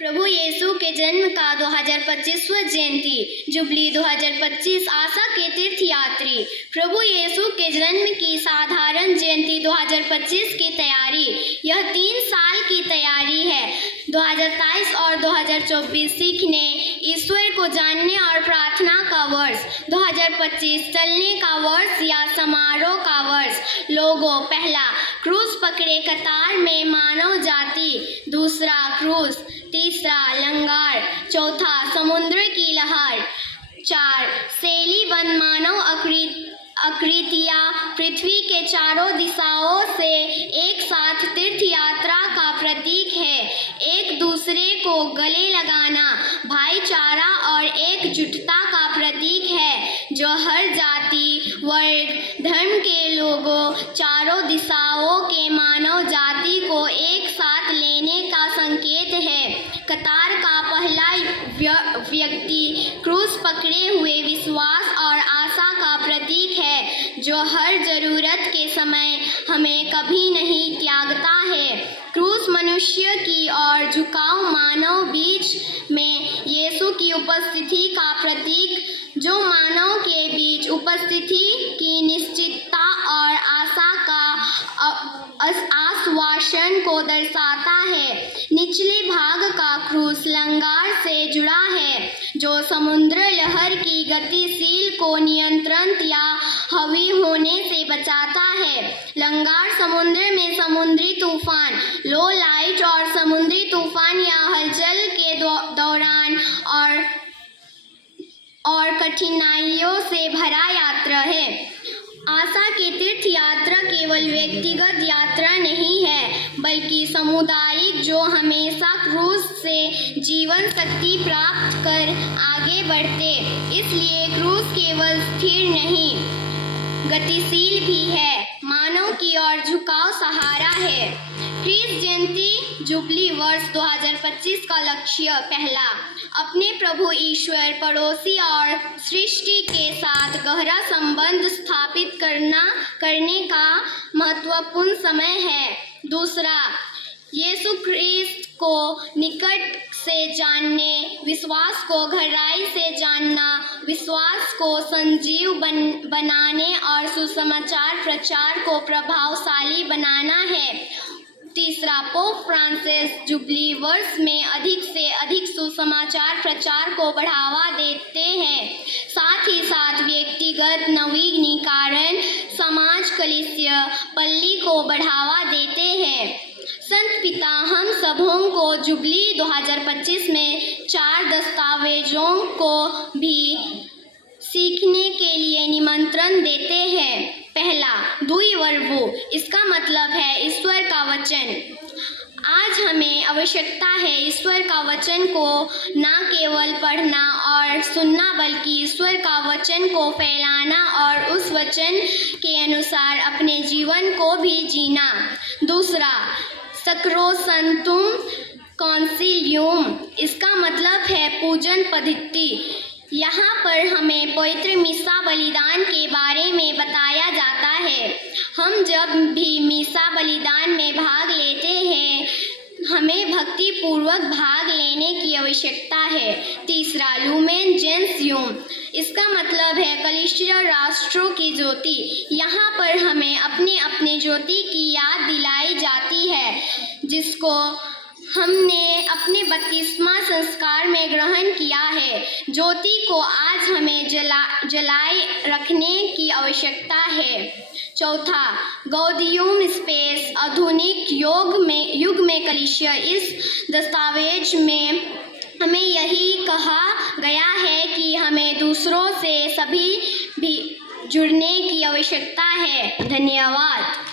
प्रभु यीशु के जन्म का 2025वां जयंती जुबली 2025 आशा के तीर्थयात्री। प्रभु यीशु के जन्म की साधारण जयंती 2025 की तैयारी। यह 3 साल की तैयारी है। 2023 और 2024 सीखने, ईश्वर को जानने और प्रार्थना का वर्ष। 2025 चलने का वर्ष या समारोह का वर्ष। लोगों, पहला, क्रूस पकड़े कतार में मानव जाति। दूसरा, क्रूस। तीसरा, लंगार। चौथा, समुद्र की लहर। 4, शैली बंद मानव आकृतियाँ पृथ्वी के चारों दिशाओं से एक साथ तीर्थ यात्रा का प्रतीक है। एक दूसरे को गले लगाना भाईचारा और एकजुटता का प्रतीक है, जो हर जाति, वर्ग, धर्म के लोगों, चारों दिशाओं के मानव जाति को एक साथ लेने का संकेत है। कतार का पहला व्यक्ति क्रूस पकड़े हुए विश्वास और आशा का प्रतीक है, जो हर जरूरत के समय हमें कभी नहीं त्यागता है। क्रूस मनुष्य की और झुकाव मानव बीच में यीशु की उपस्थिति का प्रतीक, जो मानव के बीच उपस्थिति की निश्चितता और आशा का आश्वासन को दर्शाता है। निचले भाग का क्रूस लंगार से जुड़ा है, जो समुद्र लहर की गतिशील को नियंत्रण या हावी होने से बचाता है। लंगार समुद्र में समुद्री तूफान, लो लाइट और समुद्री तूफान या हलचल के दौरान और कठिनाइयों से भरा यात्रा है। आशा की तीर्थ यात्रा केवल व्यक्तिगत यात्रा नहीं है, बल्कि सामुदायिक, जो हमेशा क्रूस से जीवन शक्ति प्राप्त कर आगे बढ़ते। इसलिए क्रूस केवल स्थिर नहीं, गतिशील भी है, मानव की ओर झुकाव सहारा है। क्रिस जयंती जुबली वर्ष 2025 का लक्ष्य। पहला, अपने प्रभु ईश्वर, पड़ोसी और सृष्टि के साथ गहरा संबंध स्थापित करने का महत्वपूर्ण समय है। दूसरा, यीशु ख्रीस्त को निकट से जानने, विश्वास को गहराई से जानना, विश्वास को सजीव बनाने और सुसमाचार प्रचार को प्रभावशाली बनाना है। तीसरा, पोप फ्रांसिस जुबली वर्ष में अधिक से अधिक सुसमाचार प्रचार को बढ़ावा देते हैं, साथ ही साथ व्यक्तिगत नवीनीकरण, समाज, कलीसिया, पल्ली को बढ़ावा देते हैं। संत पिता हम सबों को जुबली 2025 में 4 दस्तावेजों को भी सीखने के लिए निमंत्रण देते हैं। पहला, दुई वर्बो, इसका मतलब है ईश्वर का वचन। आज हमें आवश्यकता है ईश्वर का वचन को न केवल पढ़ना और सुनना, बल्कि ईश्वर का वचन को फैलाना और उस वचन के अनुसार अपने जीवन को भी जीना। दूसरा, सक्रोसंतुम कॉन्सिलियम, इसका मतलब है पूजन पद्धति। यहाँ पर हमें पवित्र मिसा बलिदान के बारे में बताया जाता है। हम जब भी मिसा बलिदान में भाग लेते हैं, हमें भक्ति पूर्वक भाग लेने की आवश्यकता है। तीसरा, लुमेन जेन्सियम, इसका मतलब है कलीसिया राष्ट्रों की ज्योति। यहाँ पर हमें अपने अपने ज्योति की याद दिलाई जाती है, जिसको हमने अपने बपतिस्मा संस्कार में ग्रहण किया है। ज्योति को आज हमें जलाए रखने की आवश्यकता है। चौथा, गौदियम स्पेस, आधुनिक युग में कलीसिया। इस दस्तावेज में हमें यही कहा गया है कि हमें दूसरों से सभी भी जुड़ने की आवश्यकता है। धन्यवाद।